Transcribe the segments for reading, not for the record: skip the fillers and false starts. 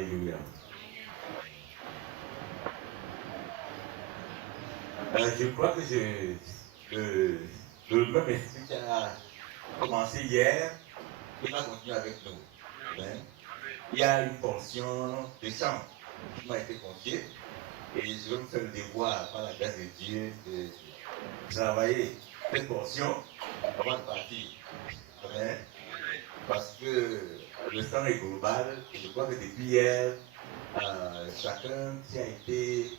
Alléluia. Je crois que le même esprit qui a commencé hier, il va continuer avec nous. Amen. Il y a une portion de chant qui m'a été confiée et je vais me faire le devoir par la grâce de Dieu de travailler cette portion avant de partir. Amen. Parce que le sang est global et je crois que depuis hier, chacun qui a été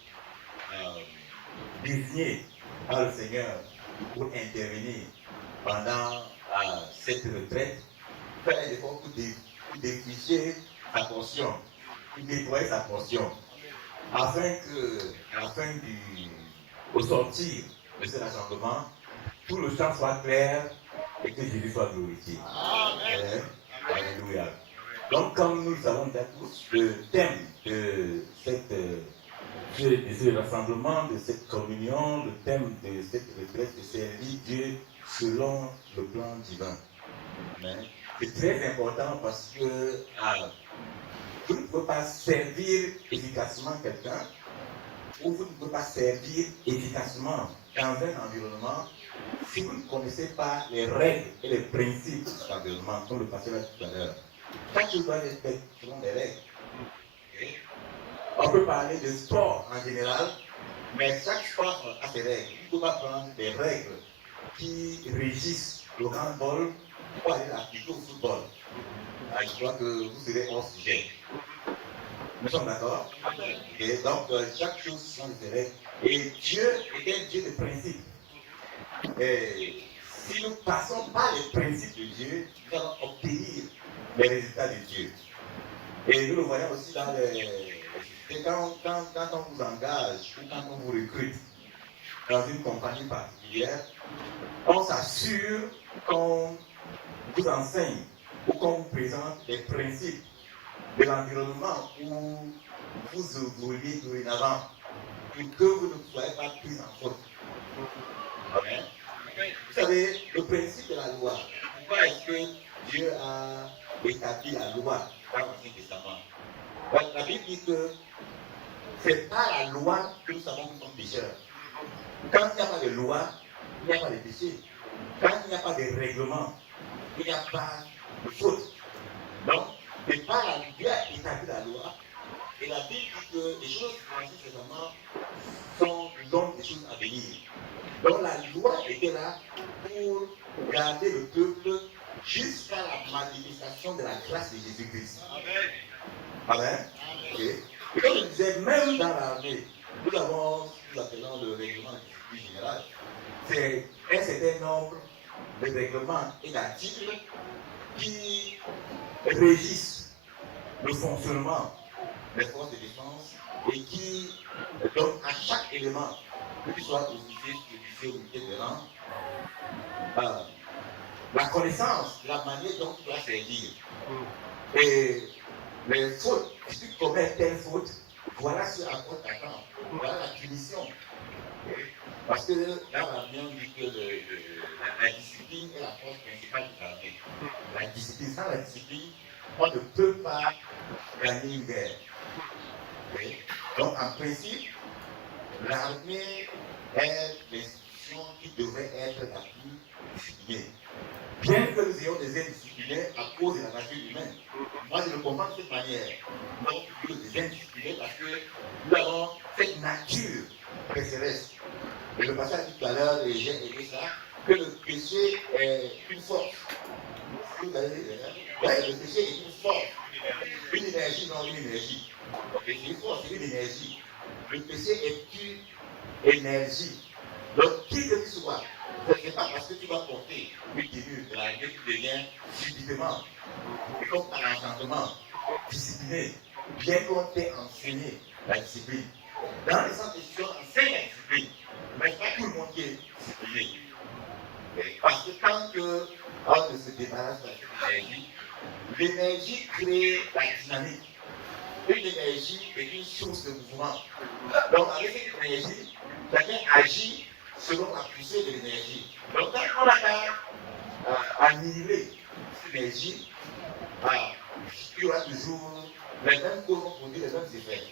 désigné par le Seigneur pour intervenir pendant cette retraite, faire un effort pour défricher sa portion, pour nettoyer sa portion, afin que, à la fin au sortir de cet rassemblement, tout le champ soit clair et que Jésus soit glorifié. Amen. Alléluia. Donc, comme nous le savons déjà tous, le thème de ce rassemblement, de cette communion, le thème de cette retraite, c'est servir Dieu selon le plan divin. Amen. C'est très important parce que vous ne pouvez pas servir efficacement quelqu'un ou vous ne pouvez pas servir efficacement dans un environnement si vous ne connaissez pas les règles et les principes de cet environnement, comme le pasteur a dit tout à l'heure. Chaque chose doit être faite selon les règles. Okay? On peut parler de sport en général, mais chaque sport a ses règles. Il ne faut pas prendre des règles qui régissent le handball pour aller l'appliquer au football. Je crois que vous serez hors sujet. Nous sommes d'accord? Okay? Donc, chaque chose sont des règles. Et Dieu est un Dieu de principes. Et si nous ne passons pas les principes de Dieu, nous allons obtenir les résultats de Dieu. Et nous le voyons aussi dans quand on vous engage ou quand on vous recrute dans une compagnie particulière, on s'assure qu'on vous enseigne ou qu'on vous présente les principes de l'environnement où vous évoluez dorénavant pour que vous ne soyez pas pris en faute. Amen. Vous savez, le principe de la loi, pourquoi est-ce que Dieu a établi la loi dans l'Ancien Testament? La Bible dit que c'est pas la loi que nous savons que nous sommes pécheurs. Quand il n'y a pas de loi, il n'y a pas de péché. Quand il n'y a pas de règlement, il n'y a pas de faute. Donc, c'est pas la Dieu a établi la loi. Et la Bible dit que les choses de l'Ancien Testament sont donc des choses à venir. Donc la loi était là pour garder le peuple jusqu'à la manifestation de la grâce de Jésus-Christ. Amen. Amen. Okay. Et comme je disais, même dans l'armée, nous avons ce que nous appelons le règlement de discipline générale. C'est un certain nombre de règlements et d'articles qui régissent le fonctionnement des forces de défense et qui donnent à chaque élément, que ce soit officier, sous-officier ou unité de rang, la connaissance, la manière dont tu dois servir. Et les fautes, si tu commets telle faute, voilà ce à quoi t'attends. Voilà la punition. Parce que là, l'armée, on dit que la discipline est la force principale de l'armée. La discipline, sans la discipline, on ne peut pas gagner une guerre. Okay. Donc, en principe, l'armée est l'institution qui devrait être la plus disciplinée. Bien que nous ayons des indisciplinés à cause de la nature humaine, moi je le comprends de cette manière. Donc, nous sommes des indisciplinés parce que nous avons cette nature pécheresse. Et le passage dit tout à l'heure, et j'ai aimé ça, que le péché est une force. Vous avez dit, le péché est une force. Une énergie, non une énergie. C'est une force, c'est une énergie. Le péché est une énergie. Donc, qui que tu sois, ce n'est pas parce que tu vas porter une tenue de la vie qui devient subitement, et comme par enchantement, discipliné, bien qu'on t'ait enseigné la discipline. Dans les centres d'études, on enseigne la discipline, mais pas tout le monde qui est discipliné. Parce que tant qu'on ne se débarrasse de l'énergie crée la dynamique. Une énergie est une source de mouvement. Donc, avec cette énergie, chacun agit selon la poussée de l'énergie. Donc, quand on a annihiler cette énergie, il y aura toujours les mêmes causes vont produire les mêmes effets.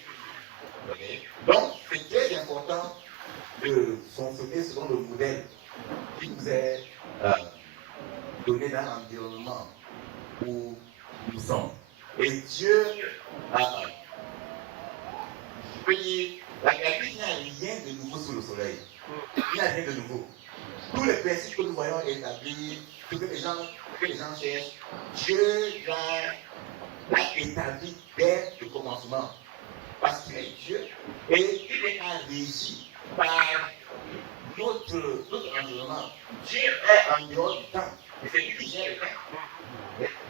Okay? Donc, c'est très important de fonctionner selon le modèle qui nous est donné dans l'environnement où nous sommes. Et Dieu a payé. La Bible n'a rien de nouveau sous le soleil. Il n'y a rien de nouveau. Tous les principes que nous voyons établis, que les gens cherchent, Dieu l'a établi dès le commencement. Parce qu'il est Dieu et il est régi par notre environnement. Dieu est en dehors du temps. Et c'est lui qui gère le temps.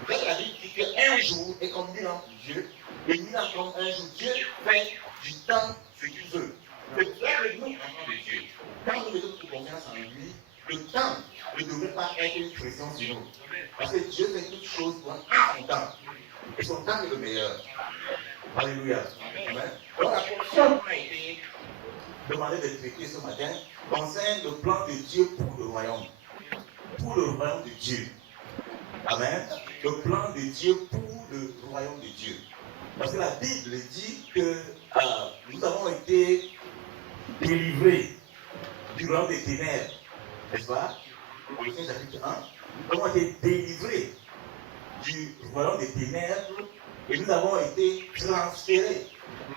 La Bible dit qu'un jour est comme 1000 ans pour Dieu, et 1000 ans comme un jour. Dieu fait du temps ce qu'il veut. C'est pour ça que nous, enfants de Dieu, quand nous mettons toute confiance en lui, le temps ne devrait pas être une pression sur nous. Parce que Dieu fait toutes choses pour son temps. Et son temps est le meilleur. Alléluia. Amen. Donc la portion qui a été demandée de traiter ce matin concerne le plan de Dieu pour le royaume. Pour le royaume de Dieu. Amen. Le plan de Dieu pour le royaume de Dieu. Parce que la Bible dit que nous avons été délivrés du royaume des ténèbres. N'est-ce pas? Colossiens chapitre 1. Nous avons été délivrés du royaume des ténèbres et nous avons été transférés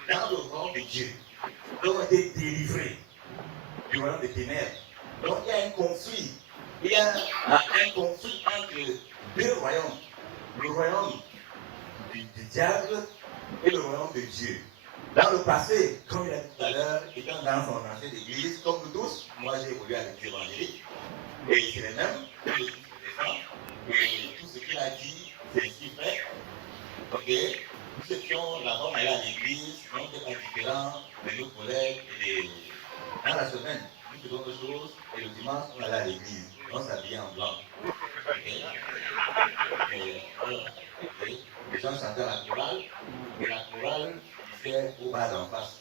dans le royaume de Dieu. Nous avons été délivrés du royaume des ténèbres. Donc il y a un conflit. Il y a un conflit entre deux royaumes. Le royaume du diable et le royaume de Dieu. Dans le passé, comme il a dit tout à l'heure, étant dans son ancienne église, comme nous tous, moi j'ai évolué avec l'évangélique, et c'est les mêmes, et tout ce qu'il a dit, c'est ce qu'il fait. Ok? Nous étions là-bas, on allait à l'église, on n'était pas différents de nos collègues, et dans la semaine, nous faisons autre chose, et le dimanche, on allait à l'église, on s'habillait en blanc. Les gens chantaient la chorale, et la chorale disait au bas d'en face.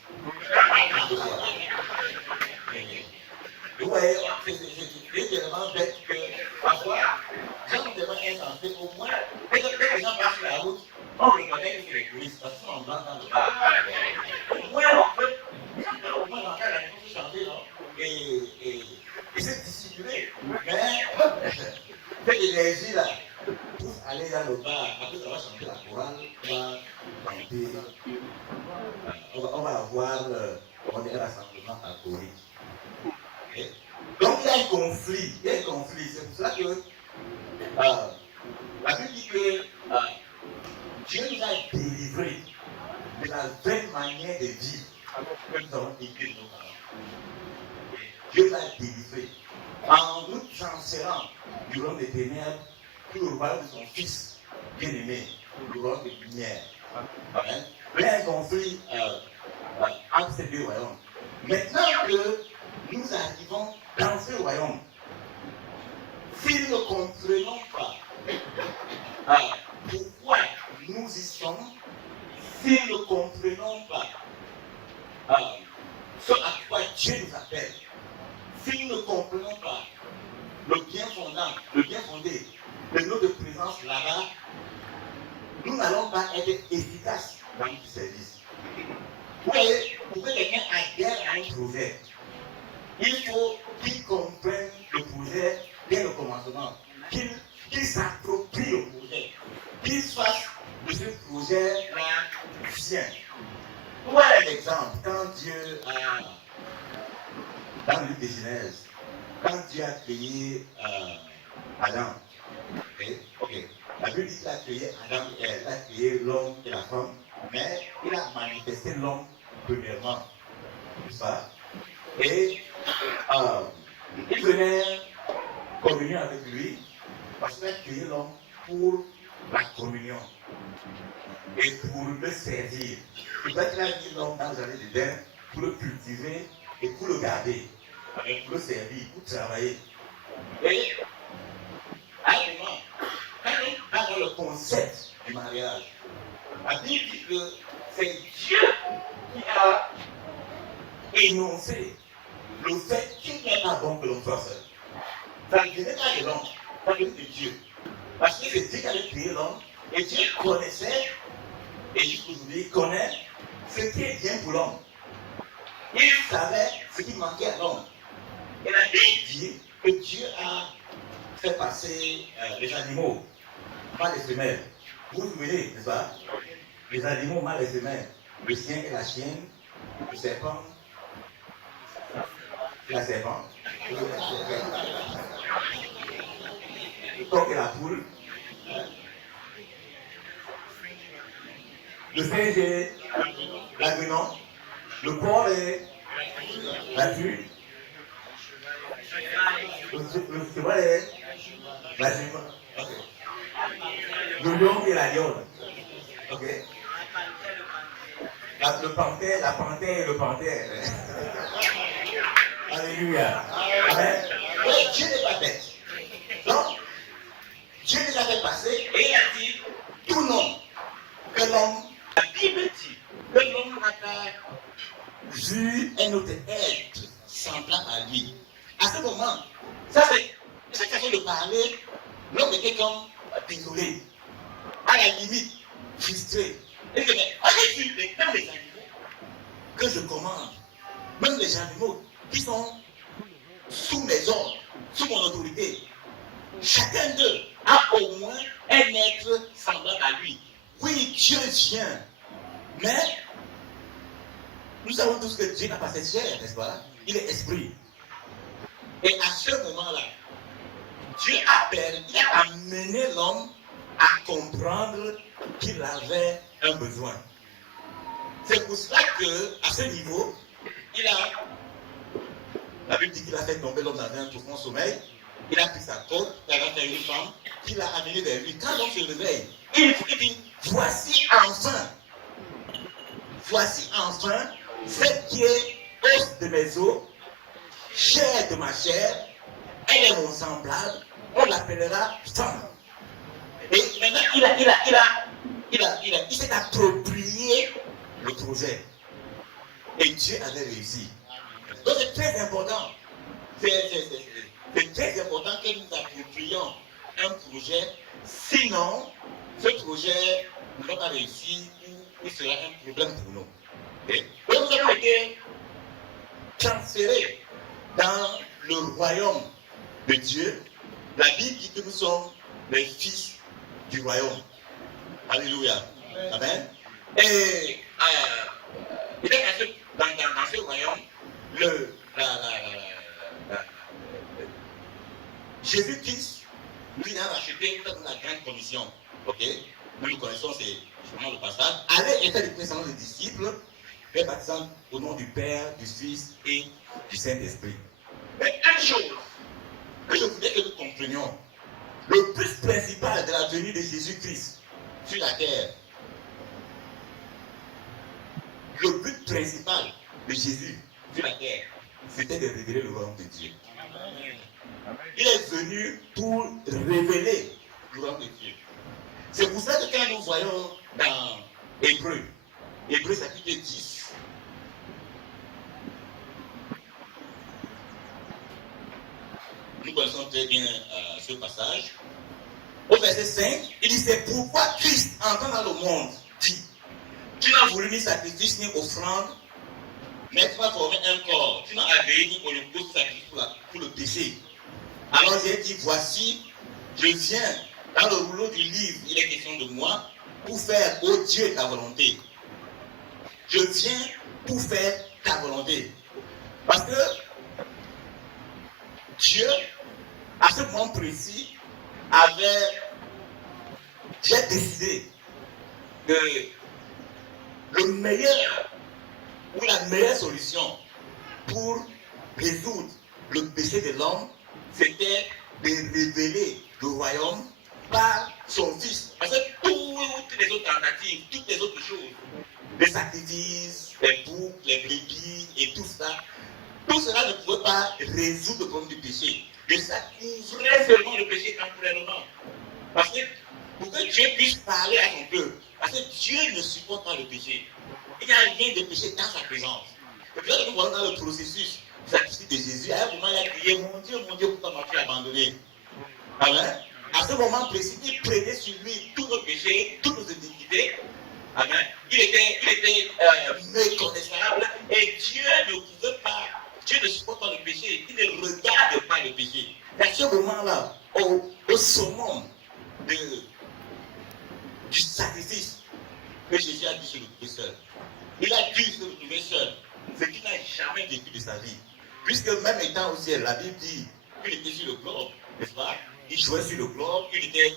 Vous voyez, c'est tellement bête que parfois, quand nous devons être insensés, au moins, dès que les gens passent sur la route, on reconnaît que c'est les touristes, parce qu'ils sont en blanc dans le bar. Au moins, on peut rentrer à la maison pour chanter, non? Et c'est discipliné. Mais, cette énergie-là, pour aller dans le bar, après on va chanter la chorale, on va avoir un rassemblement alcoolique. Okay? Donc il y a un conflit, c'est pour cela que la Bible dit que Dieu nous a délivrés de la vraie manière de vivre que nous avons été nos parents. Dieu nous a délivrés en nous transférant du royaume des ténèbres pour le royaume de son Fils bien-aimé, le royaume des lumières. Amen. Il y a un conflit entre ces deux royaumes. Maintenant que nous arrivons dans ce royaume, si nous ne comprenons pas pourquoi nous y sommes, si nous ne comprenons pas ce à quoi Dieu nous appelle, si nous ne comprenons pas le bien fondé de notre présence là-bas, nous n'allons pas être efficaces dans notre service. Vous voyez, pour que quelqu'un adhère à un projet, il faut qu'il comprenne le projet dès le commencement, qu'il s'approprie le projet, qu'il fasse de ce projet-là sien. Voilà un exemple. Quand Dieu dans le livre de Genèse, quand Dieu a créé Adam, ok, la Bible dit qu'il a créé Adam et Ève, il a créé l'homme et la femme, mais il a manifesté l'homme premièrement, n'est-ce pas? Et il venait communier avec lui parce qu'il a créé l'homme pour la communion et pour le servir. C'est pour ça qu'il a mis l'homme dans le jardin d'Éden pour le cultiver et pour le garder, pour le servir, pour travailler. Et à un moment, quand on a le concept du mariage, la Bible dit que c'est Dieu qui a énoncé le fait qu'il n'est pas bon que l'on soit seul. Ça ne venait pas de l'homme, ça venait de Dieu. Parce que c'est Dieu qui avait créé l'homme Et Dieu connaissait, et jusqu'aujourd'hui, connaît ce qui est bien pour l'homme. Il savait ce qui manquait à l'homme. Et la Bible dit que Dieu a fait passer les animaux, mâles et femelles. Vous vous souvenez, n'est-ce pas? Les animaux mâles et femelles, le chien et la chienne, le serpent, la serpente, le coq et la poule, le singe et la guenon, le porc et la vue, le cheval et la jument, okay. Le lion et la lionne, ok. Le panthère, la panthère et le panthère. Alléluia. Amen. Oui, Dieu n'est pas bête. Donc, Dieu les a fait passer et il a dit tout nom que l'homme, la Bible dit que l'homme n'a pas vu un autre être semblant à lui. À ce moment, ça c'est cette façon de parler, l'homme était comme désolé, à la limite, frustré. Il dit, mais avez-vous même les animaux que je commande, même les animaux qui sont sous mes ordres, sous mon autorité, chacun d'eux a au moins un être semblable à lui. Oui, Dieu vient, mais nous savons tous que Dieu n'a pas cette chair, n'est-ce pas? Il est esprit. Et à ce moment-là, Dieu il a amené l'homme à comprendre qu'il avait un besoin. C'est pour cela qu'à ce niveau, la Bible dit qu'il a fait tomber l'homme dans un profond sommeil. Il a pris sa côte, il a fait une femme, qu'il a amenée vers lui. Quand l'homme se réveille, il dit, voici enfin, ce qui est os de mes os, chair de ma chair, elle est mon semblable, on l'appellera femme. Et maintenant, il s'est approprié le projet. Et Dieu avait réussi. Donc c'est très important. C'est très important que nous approprions un projet. Sinon, ce projet ne va pas réussir ou il sera un problème pour nous. Okay? Donc nous avons été transférés dans le royaume de Dieu. La Bible dit que nous sommes les fils du royaume. Alléluia. Amen. Et dans ce royaume, Jésus-Christ, lui, a racheté la grande commission. Ok? Nous le connaissons, c'est justement le passage. Allez et faites des connaissances des disciples, les baptisant au nom du Père, du Fils et du Saint-Esprit. Mais une chose que je voudrais que nous comprenions, le but principal de la venue de Jésus-Christ sur la terre, le but principal de Jésus sur la terre, c'était de révéler le royaume de Dieu. Il est venu pour révéler le royaume de Dieu. C'est pour ça que quand nous voyons dans Hébreu chapitre 10, nous connaissons très bien ce passage. Au verset 5, il dit, c'est pourquoi Christ, entrant dans le monde, dit, tu n'as voulu ni sacrifice ni offrande, mais tu m'as formé un corps. Tu n'as agréé ni holocauste sacrifice pour le péché. Alors j'ai dit, voici, je viens dans le rouleau du livre, il est question de moi, pour faire, ô Dieu, ta volonté. Je viens pour faire ta volonté. Parce que Dieu, à ce moment précis, avait déjà décidé que le meilleur ou la meilleure solution pour résoudre le péché de l'homme, c'était de révéler le royaume par son Fils. Parce que toutes les autres tentatives, toutes les autres choses, les sacrifices, les boucs, les brebis et tout ça, tout cela ne pouvait pas résoudre le problème du péché. Et ça couvrait seulement le péché temporairement. Parce que pour que Dieu puisse parler à son peuple, parce que Dieu ne supporte pas le péché. Il n'y a rien de péché dans sa présence. Et puis là, nous voyons dans le processus du sacrifice de Jésus, à un moment, il a crié, mon Dieu, pourquoi m'as-tu abandonné? Amen. À ce moment précis, il prenait sur lui tous nos péchés, toutes nos iniquités. Amen. Il était méconnaissable et Dieu ne pouvait pas, Dieu ne supporte pas le péché, il ne regarde pas le péché. Et à ce moment-là, au summum du sacrifice que Jésus a dû se retrouver seul. Il a dû se retrouver seul, ce qu'il n'a jamais vécu de sa vie. Puisque même étant au ciel, la Bible dit qu'il était sur le globe, n'est-ce pas? Il jouait sur le globe, il était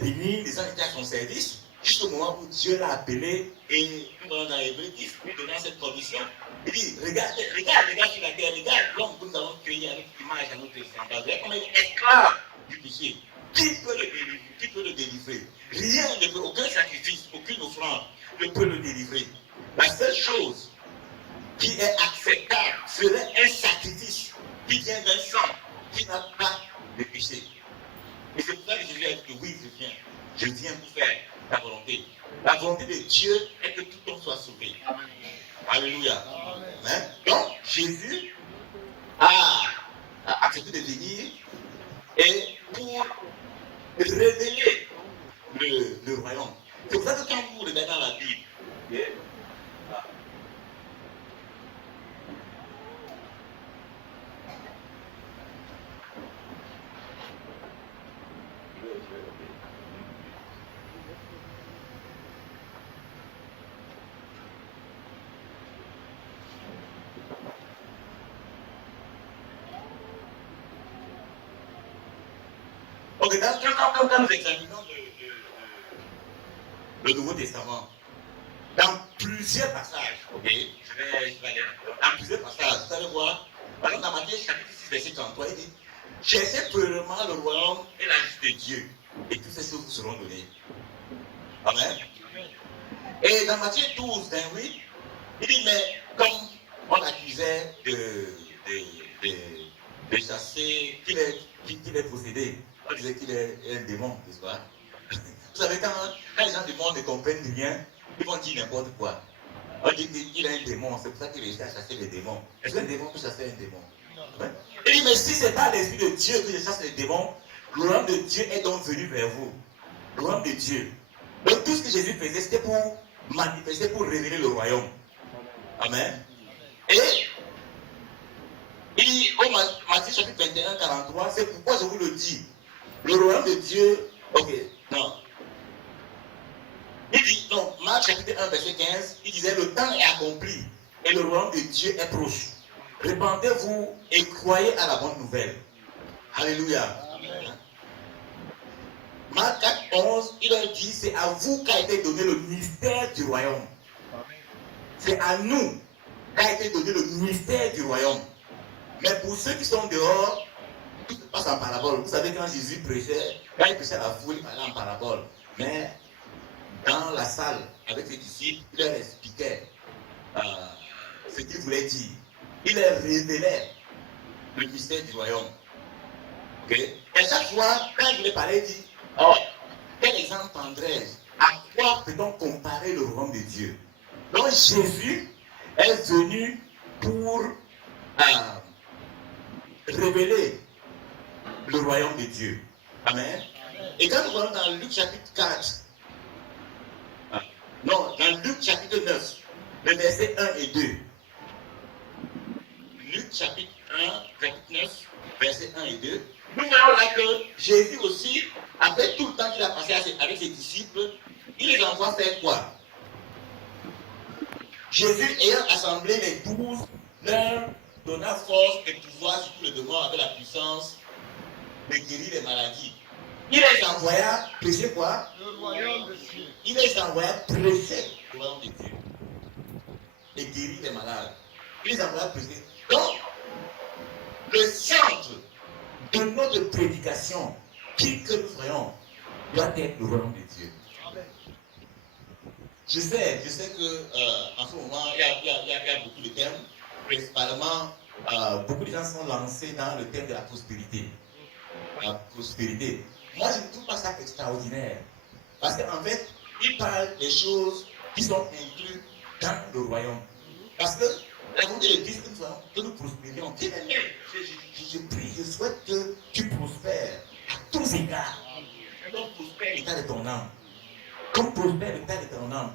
béni, les gens étaient à son service, jusqu'au moment où Dieu l'a appelé et dans Hébreux 10, lui donnant cette condition. Il dit, regarde sur la terre, regarde l'homme que nous avons créé avec l'image à notre semblable. Regarde comme il est esclave du péché. Qui peut le délivrer? Rien ne peut, aucun sacrifice, aucune offrande ne peut le délivrer. La seule chose qui est acceptable serait un sacrifice qui vient d'un sang qui n'a pas de péché. Et c'est pour ça que Jésus a dit que oui, je viens pour faire ta volonté. La volonté de Dieu est que tout homme soit sauvé. Alléluia. Amen. Donc, Jésus a accepté de venir et pour révéler le royaume. C'est pour ça que quand vous regardez dans la Bible, ok, quand nous examinons le Nouveau Testament, dans plusieurs passages, ok, je vais aller dans plusieurs passages, vous allez voir, par exemple dans Matthieu chapitre 6, verset 33, il dit, cherchez premièrement le royaume et la justice de Dieu, et toutes ces choses vous seront données. Amen. Et dans Matthieu 12, 28, il dit, mais comme on l'accusait de chasser, qu'il est possédé, on disait qu'il est un démon, n'est-ce pas? Vous savez, quand les gens du monde ne comprennent rien, ils vont dire n'importe quoi. On dit qu'il est un démon, c'est pour ça qu'il réussit à chasser les démons. Est-ce qu'un démon peut chasser un démon? Ouais. Il dit, mais si ce n'est pas l'esprit de Dieu que je chasse les démons, le royaume de Dieu est donc venu vers vous. Le royaume de Dieu. Donc tout ce que Jésus faisait, c'était pour manifester, pour révéler le royaume. Amen. Et il dit, au Matthieu chapitre 21, 43, c'est pourquoi je vous le dis. Le royaume de Dieu, ok, non. Il dit, donc, Marc chapitre 1, verset 15, il disait, le temps est accompli et le royaume de Dieu est proche. Répandez-vous et croyez à la bonne nouvelle. Alléluia. Amen. Marc 4, 11, il leur dit, c'est à vous qu'a été donné le mystère du royaume. C'est à nous qu'a été donné le mystère du royaume. Mais pour ceux qui sont dehors, tout se passe en parabole. Vous savez, quand Jésus prêchait, quand il prêchait à la foule, il parlait en parabole. Mais dans la salle, avec ses disciples, il leur expliquait ce qu'il voulait dire. Il leur révélait le mystère du royaume. Okay? Et chaque fois, quand il voulait parler, il dit, oh, quel exemple prendrais-je? À quoi peut-on comparer le royaume de Dieu? Donc Jésus est venu pour révéler le royaume de Dieu. Amen. Et quand nous voyons dans Luc chapitre 4, non, dans Luc chapitre 9, le verset 1 et 2. Luc chapitre 9, verset 1 et 2. Nous voyons là que Jésus aussi, après tout le temps qu'il a passé avec ses disciples, il les envoie faire quoi? Jésus ayant assemblé les 12, leur donna force et pouvoir sur tout le démon avec la puissance de guérir les maladies. Il les envoya prêcher quoi? Le royaume de Dieu. Il les envoya prêcher le royaume de Dieu et guérir les malades. Il les envoya prêcher. Donc, le centre de notre prédication, qui que nous soyons, doit être le royaume de Dieu. Amen. Je sais que en ce moment, il y a beaucoup de thèmes. Principalement, beaucoup de gens sont lancés dans le thème de la prospérité. La prospérité. Moi, je ne trouve pas ça extraordinaire. Parce qu'en fait, il parle des choses qui sont incluses dans le royaume. Parce que La volonté de Dieu, c'est que nous prospérions. Bien-aimé, je prie, je souhaite que tu prospères à tous égards. Comme prospère l'état de ton âme. Comme prospère l'état de ton âme.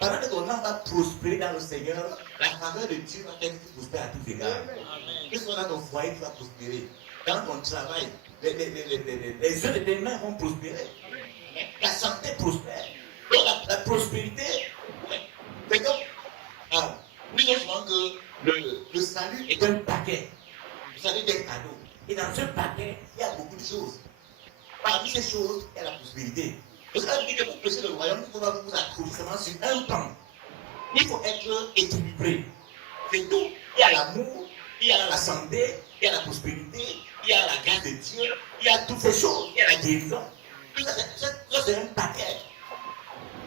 Pendant que ton âme va prospérer dans le Seigneur, la faveur de Dieu va faire que tu prospères à tous égards. Que ce soit dans ton foyer, tu vas prospérer. Dans ton travail, les œuvres de tes mains vont prospérer. La santé prospère. Donc la prospérité, c'est comme, nous disons souvent que le salut est un paquet. Le salut est un cadeau. Et dans ce paquet, il y a beaucoup de choses. Parmi ces choses, il y a la prospérité. Parce que ça veut dire que pour placer le royaume, il faut vous accrocher seulement sur un plan. Il faut être équilibré. C'est tout. Il y a l'amour, il y a la santé, il y a la prospérité, il y a la grâce de Dieu, il y a toutes ces choses, il y a la guérison. Tout ça, c'est un paquet.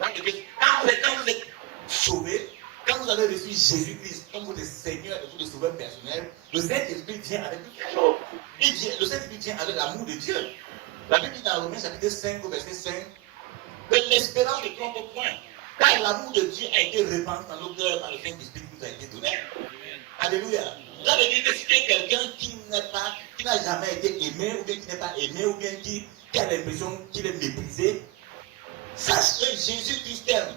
Quand vous êtes sauvé, quand vous avez reçu Jésus-Christ comme votre Seigneur et votre Sauveur personnel, le Saint-Esprit vient avec toutes ces choses. Le Saint-Esprit vient avec l'amour de Dieu. La Bible dit dans Romains chapitre 5 au verset 5 que l'espérance ne trompe point. Car l'amour de Dieu a été répandu dans nos cœurs par le Saint-Esprit qui nous a été donné. Alléluia. Ça veut dire que si tu es quelqu'un qui n'a jamais été aimé, ou bien qui n'est pas aimé, ou bien qui a l'impression qu'il est méprisé, sache que Jésus-Christ t'aime.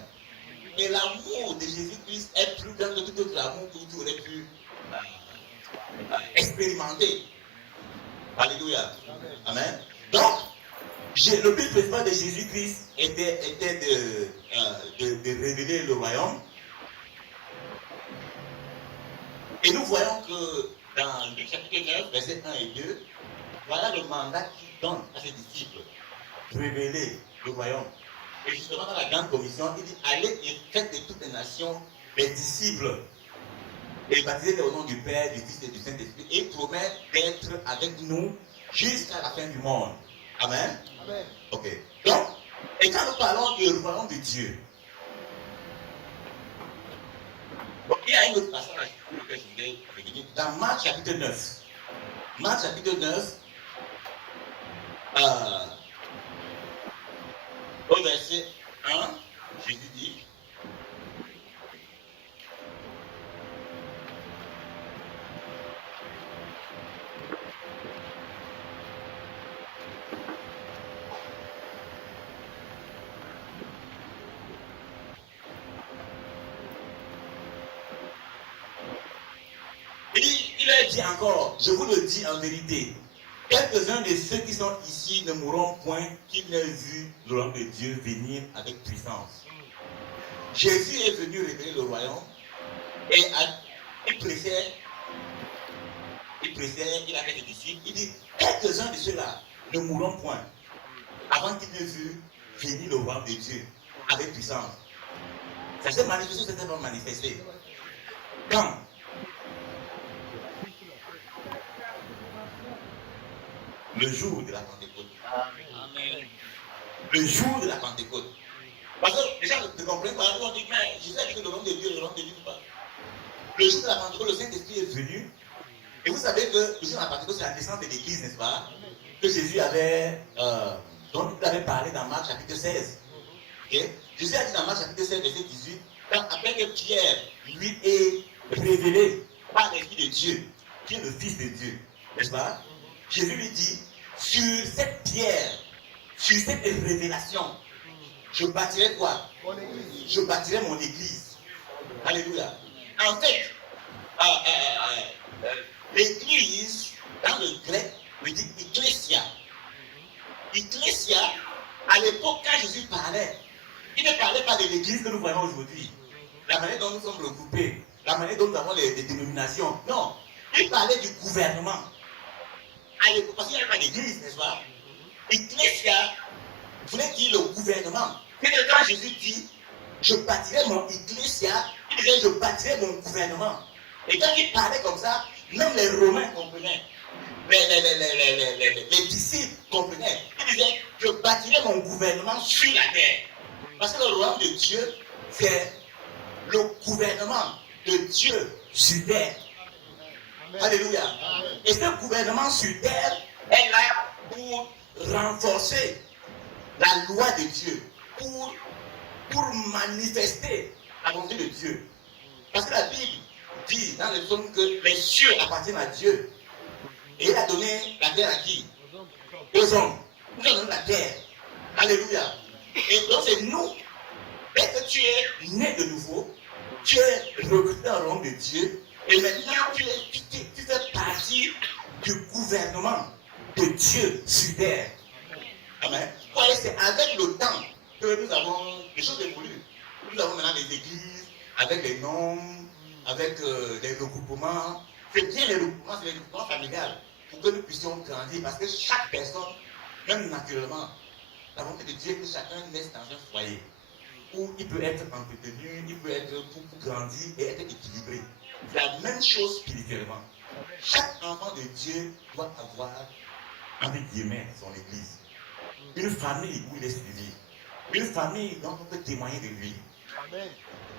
Et l'amour de Jésus-Christ est plus grand que tout autre amour que tu aurais pu expérimenter. Alléluia. Amen. Donc, le but principal de Jésus-Christ était de révéler le royaume. Et nous voyons que dans Luc chapitre 9, versets 1 et 2, voilà le mandat qu'il donne à ses disciples. Révéler le royaume. Et justement dans la grande commission, il dit, allez et faites de toutes les nations des disciples. Et baptisez-les au nom du Père, du Fils et du Saint-Esprit. Et promet d'être avec nous jusqu'à la fin du monde. Amen. Amen. Ok. Donc, et quand nous parlons du royaume de Dieu, bon, il y a une autre passage pour lequel je voulais revenir. Dans Marc chapitre 9. Marc chapitre 9, au verset 1, Jésus dit, il a dit encore, je vous le dis en vérité, quelques-uns de ceux qui sont ici ne mourront point qu'ils n'aient vu le royaume de Dieu venir avec puissance. Jésus est venu révéler le royaume et il préfère, il a fait des disciples, il dit, quelques-uns de ceux-là ne mourront point avant qu'ils n'aient vu venir le royaume de Dieu avec puissance. Ça s'est manifesté, ça s'est pas manifesté. Quand le jour de la Pentecôte. Amen. Le jour de la Pentecôte. Parce que les gens ne comprennent pas. On dit, mais Jésus a dit que le nom de Dieu, le nom de Dieu n'est pas. Le jour de la Pentecôte, le Saint-Esprit est venu. Et vous savez que le jour de la Pentecôte, c'est la naissance de l'Église, n'est-ce pas? Que Jésus avait, dont il avait parlé dans Marc chapitre 16. Okay? Jésus a dit dans Marc chapitre 16, verset 18, quand après que Pierre lui est révélé par l'Esprit de Dieu, qui est le Fils de Dieu, n'est-ce pas? Jésus lui dit, sur cette pierre, sur cette révélation, je bâtirai quoi? Je bâtirai mon église. Alléluia. En fait, l'église, dans le grec, veut dire ecclésia. Ecclésia, à l'époque, quand Jésus parlait, il ne parlait pas de l'église que nous voyons aujourd'hui. La manière dont nous sommes regroupés, la manière dont nous avons des dénominations. Non, il parlait du gouvernement. À l'époque, parce qu'il n'y avait pas d'église, n'est-ce pas? Ecclésia voulait dire le gouvernement. Et quand Jésus dit, je bâtirai mon ecclésia, il disait, je bâtirai mon gouvernement. Et quand il parlait comme ça, même les Romains comprenaient. Les disciples comprenaient. Il disait, je bâtirai mon gouvernement sur la terre. Parce que le royaume de Dieu, c'est le gouvernement de Dieu sur terre. Alléluia. Et ce gouvernement sur terre est là pour renforcer la loi de Dieu, pour manifester la volonté de Dieu. Parce que la Bible dit dans le psaume que les cieux appartiennent à Dieu. Et il a donné la terre à qui? Aux hommes. Il a donné la terre. Alléluia. Et donc c'est nous. Dès que tu es né de nouveau, tu es recruté dans le royaume de Dieu. Et maintenant, tu fais partie du gouvernement de Dieu sur terre. Amen. Ouais, c'est avec le temps que nous avons des choses évoluées. Nous avons maintenant des églises, avec des noms, avec des regroupements. C'est bien les regroupements, c'est les regroupements familiales pour que nous puissions grandir. Parce que chaque personne, même naturellement, la volonté de Dieu est que chacun naisse dans un foyer où il peut être entretenu, il peut être pour grandir et être équilibré. C'est la même chose spirituellement. Chaque enfant de Dieu doit avoir, entre guillemets, son église. Une famille où il est suivi. Une famille dont on peut témoigner de lui. Amen.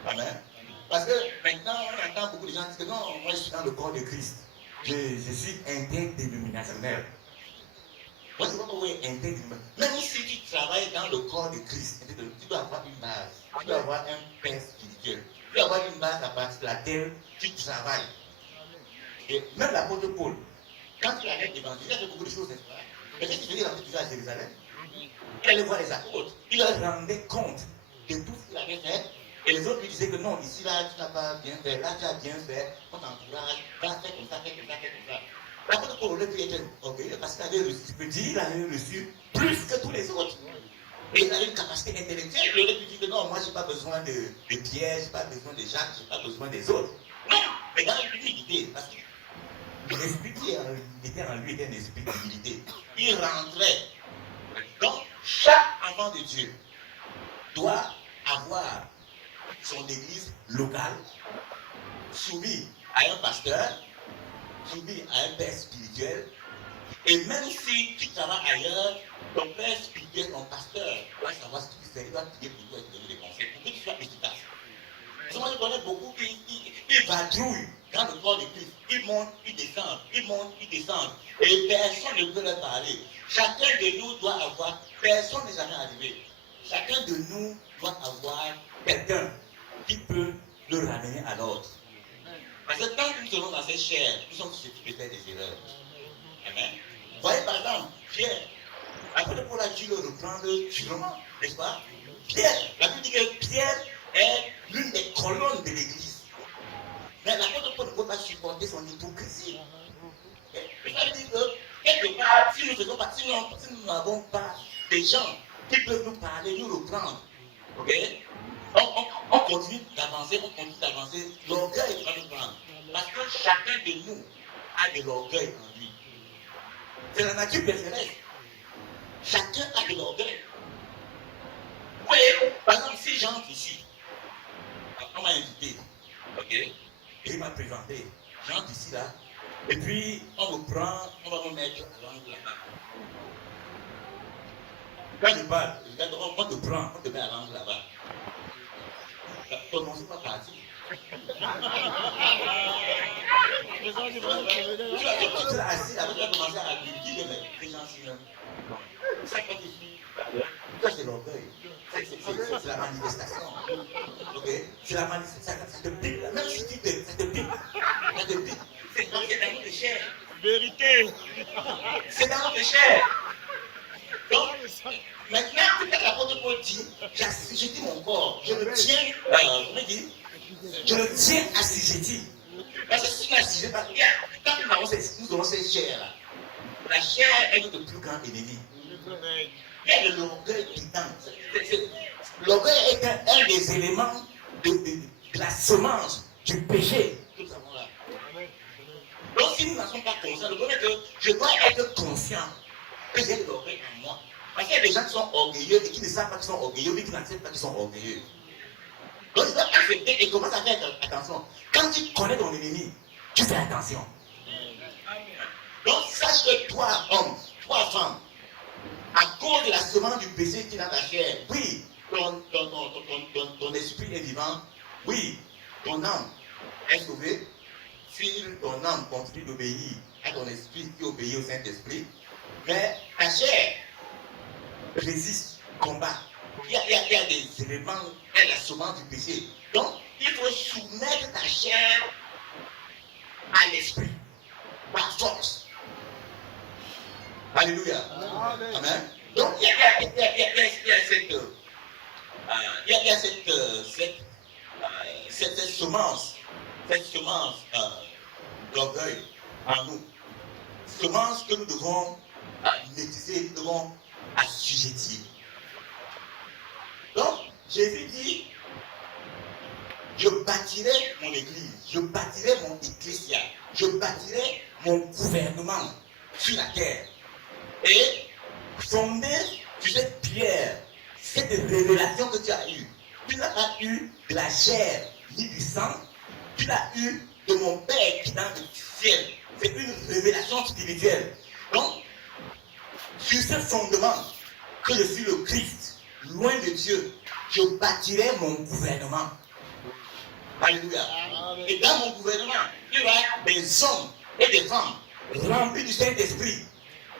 Amen. Parce que maintenant, on entend beaucoup de gens dire que non, moi je suis dans le corps de Christ. Je suis interdénominationnel. Moi, je ne sais pas comment est interdénominationnel. Même si tu travailles dans le corps de Christ, tu dois avoir une base. Tu dois avoir un père spirituel. Tu dois avoir une base à partir de laquelle tu travailles. Et même l'apôtre Paul, quand il allait évangéliser, il a fait beaucoup de choses, n'est-ce pas? Mais qu'est-ce qu'il faisait dans cette à Jérusalem? Il allait voir les apôtres. Il leur rendait compte de tout ce qu'il avait fait. Et les autres lui disaient que non, ici, là, tu n'as pas bien fait, là, tu as bien fait, on t'encourage, va faire comme ça, fais comme ça, fais comme ça. L'apôtre Paul, le plus était orgueilleux parce qu'il avait reçu, je peux dire, il avait reçu plus que tous les autres. Et il avait une capacité intellectuelle. Le lui dit que non, moi, je n'ai pas besoin de Pierre, je n'ai pas besoin de Jacques, je n'ai pas besoin des autres. Non, mais dans l'humilité, parce que l'esprit qui était en lui était un esprit d'humilité. Il rentrait. Donc, chaque enfant de Dieu doit avoir son église locale, soumis à un pasteur, soumis à un père spirituel. Et même si tu travailles ailleurs, ton père spirituel, ton pasteur, doit savoir ce qu'il fait, il doit prier pour toi et te donner des conseils pour que tu sois efficace. Parce que moi, je connais beaucoup qui vadrouillent dans le corps de Christ. Ils montent, ils descendent, ils montent, ils descendent. Et personne ne peut leur parler. Chacun de nous doit avoir, personne n'est jamais arrivé. Chacun de nous doit avoir quelqu'un qui peut le ramener à l'ordre. Parce que tant que nous sommes dans cette chair, nous sommes susceptibles de faire des erreurs. Amen. Vous voyez par exemple, Pierre, après Paul a dû le reprendre durement, n'est-ce pas? Pierre, la Bible dit que Pierre est l'une des colonnes de l'église. Mais l'apôtre Paul ne peut pas supporter son hypocrisie. Et ça veut dire que, quelque part, si nous n'avons pas des gens qui peuvent nous parler, nous reprendre, ok? On continue d'avancer, l'orgueil va nous prendre. Parce que chacun de nous a de l'orgueil en lui. C'est la nature personnelle. Chacun a de l'orgueil. Vous voyez, par exemple, si j'entre ici, on m'a invité, ok? Et il m'a présenté. J'entre ici là, et puis on me prend, on va me mettre à l'angle là-bas. Quand je parle, on te prend, on te met à l'angle là-bas. Ton nom, c'est pas parti. Tu seras assis là, tu vas commencer à dire les gens si ça c'est l'orgueil. C'est la manifestation. Ok? C'est la manifestation. Ça te pique. Même si tu ça te pique. Ça te pique. C'est dans notre chair. Vérité. C'est dans notre chair. Donc, maintenant, l'apôtre Paul dit, j'assujettis mon corps. Je le tiens, je le tiens assujetti. Parce que si tu n'assujettis pas, quand nous avons cette chair-là, la chair est notre plus grand ennemi. Il y a de l'orgueil dedans. L'orgueil est un des éléments de la semence du péché que nous avons là. Donc si nous n'en sommes pas conscients, le problème est que je dois être conscient que j'ai de l'orgueil en moi. Parce qu'il y a des gens qui sont orgueilleux et qui ne savent pas qu'ils sont orgueilleux, mais qui n'acceptent pas qu'ils sont orgueilleux. Donc ils doivent accepter et commencer à faire attention. Quand tu connais ton ennemi, tu fais attention. Donc sache que toi, homme, toi, femme, à cause de la semence du péché qui est dans ta chair, oui, ton esprit est vivant, oui, ton âme est sauvée, si ton âme continue d'obéir à ton esprit qui obéit au Saint-Esprit, mais ta chair résiste, combat. Il y a des éléments, il y a la semence du péché. Donc, il faut soumettre ta chair par l'esprit, par force. Alléluia. Amen. Donc il y a cette semence d'orgueil en nous. Semence que nous devons maîtriser, nous devons assujettir. Donc, Jésus dit, je bâtirai mon église, je bâtirai mon ecclésia, je bâtirai mon gouvernement sur la terre. Et fondé sur cette pierre, cette révélation que tu as eue. Tu n'as pas eu de la chair ni du sang, tu l'as eu de mon Père qui est dans le ciel. C'est une révélation spirituelle. Donc, sur ce fondement, que je suis le Christ, loin de Dieu, je bâtirai mon gouvernement. Alléluia. Et dans mon gouvernement, il y aura des hommes et des femmes remplis du Saint-Esprit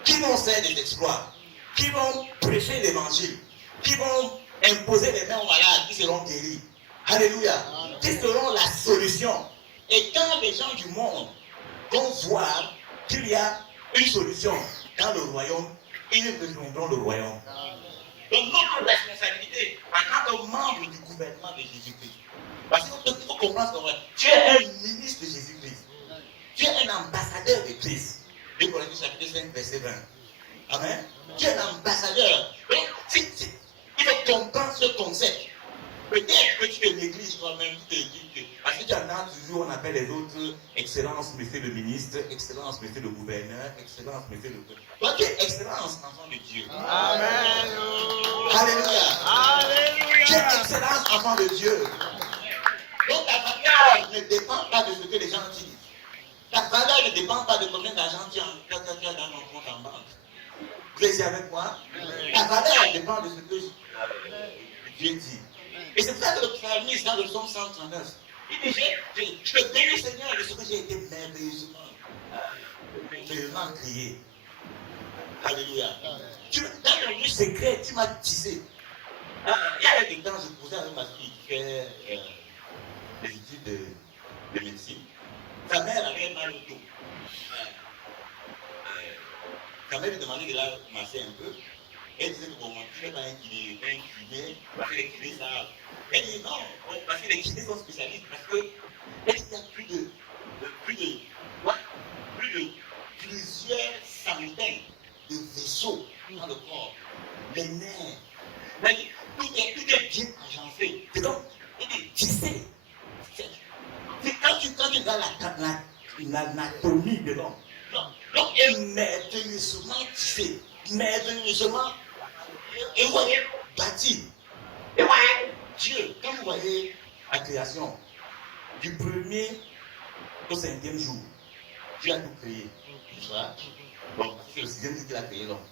qui vont faire des exploits, qui vont prêcher l'évangile, qui vont imposer les mains aux malades, qui seront guéris. Alléluia. Qui seront la solution. Et quand les gens du monde vont voir qu'il y a une solution dans le royaume, ils rejoindront le royaume. Donc notre responsabilité en tant que membre du gouvernement de Jésus-Christ. Parce qu'il faut comprendre que tu es un ministre de Jésus-Christ. Tu es un ambassadeur de Christ. 2 Corinthiens chapitre 5, verset 20. Amen. Tu es un ambassadeur. Donc, il faut comprendre ce concept. Peut-être que tu te négliges toi-même, parce que tu entends toujours, on appelle les autres Excellence, Monsieur le ministre, Excellence, Monsieur le gouverneur, Excellence, Monsieur le gouverneur. Toi, tu es Excellence, enfant de Dieu. Amen. Alléluia. Alléluia. Tu es Excellence, enfant de Dieu. Donc ta valeur ne dépend pas de ce que les gens disent. Ta valeur ne dépend pas de combien d'argent tu as dans ton compte en banque. Vous êtes avec moi? Ta valeur dépend de ce que Dieu dit. Et c'est pour ça que le psalmiste dans le psaume 139, il dit, je te bénis Seigneur de ce que j'ai été merveilleusement créé. Alléluia. Dans le lieu secret, tu m'as tissé. Il y a des temps, je posais avec ma fille qui fait des études de médecine. Sa mère avait mal au dos. Sa mère lui demandait de la masser un peu. Elle disait que bon, tu n'es pas un kiné, parce que les kinés savent. Elle dit non, parce que les kinés sont spécialistes, parce que elle dit qu'il y a plusieurs centaines de vaisseaux dans le corps. Les nerfs. Elle dit, tout est bien agencé. Et donc, elle dit, tu sais, quand tu regardes l'anatomie de l'homme, l'homme est merveilleusement tissé, merveilleusement, et vous voyez, bâti. Et vous voyez, Dieu, quand vous voyez la création, du premier au 5e jour, Dieu a tout créé. Bon, c'est le 6e jour qu'il a créé l'homme.